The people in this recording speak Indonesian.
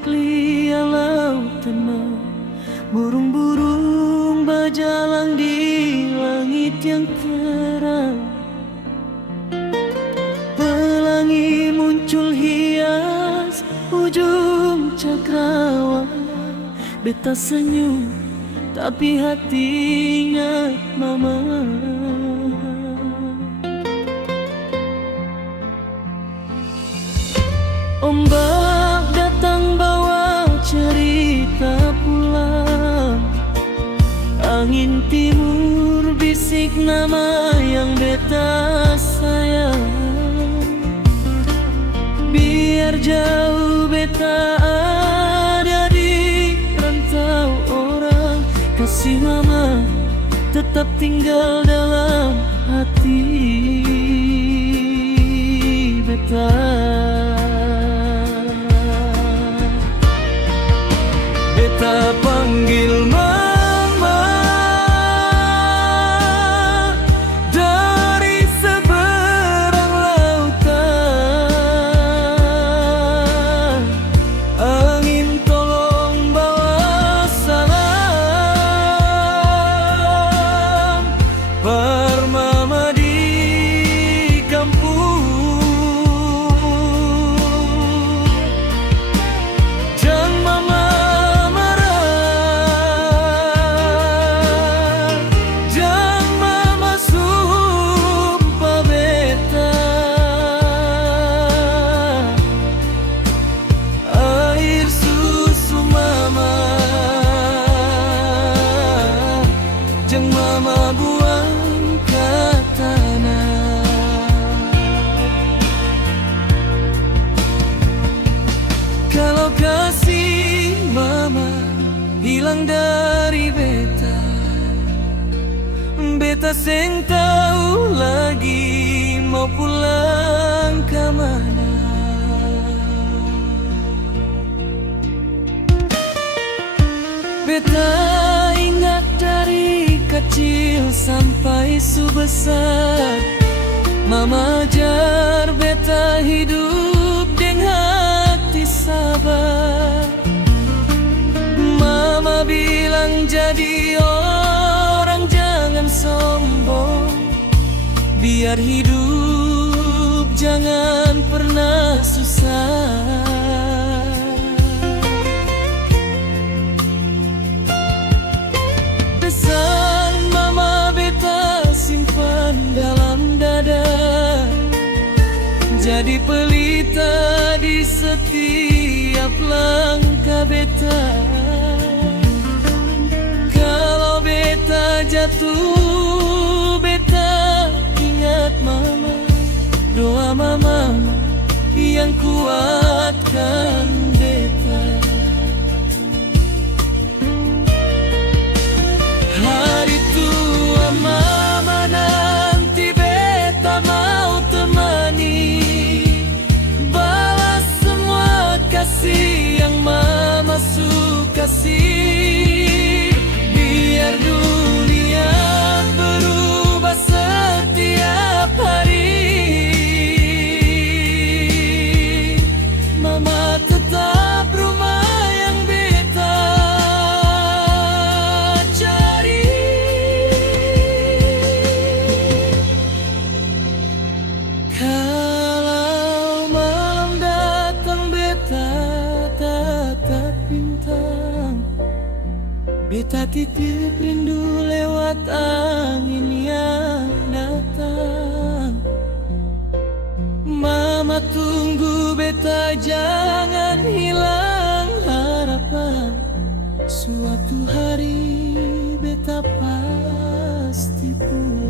untuk liat laut tenang, burung-burung berjalan di langit yang terang. Pelangi muncul hias ujung cakrawala. Beta senyum tapi hatinya mama. Ombak datang bawa cerita pulang. Angin timur bisik nama yang beta sayang. Biar jauh beta ada di rantau orang, kasih mama tetap tinggal dalam hati beta. Beta panggil mama dari seberang lautan. Angin tolong bawa salam per mama di kampung. Jangan mama mama buang ke tanah. Kalau kasih mama hilang dari beta, beta seng tahu lagi mau pulang ke mana. Beta ingat dari kecil sampai subesar, mama ajar beta hidup dengan hati sabar. Mama bilang jadi orang jangan sombong, biar hidup jangan pernah susah. Pesan mama beta simpan dalam dada, jadi pelita di setiap langkah beta. Kalau beta jatuh, beta ingat mama, doa mama yang kuatkan beta. Hari tua mama nanti beta mau temani, balas semua kasih yang mama suka kasih. Biar dunia berubah setiap hari, mama tetap rumah yang beta cari. Kalau malam datang beta tatap bintang, beta titip rindu lewat angin yang datang. Mama tunggu beta jangan hilang harapan, suatu hari beta pasti pulang.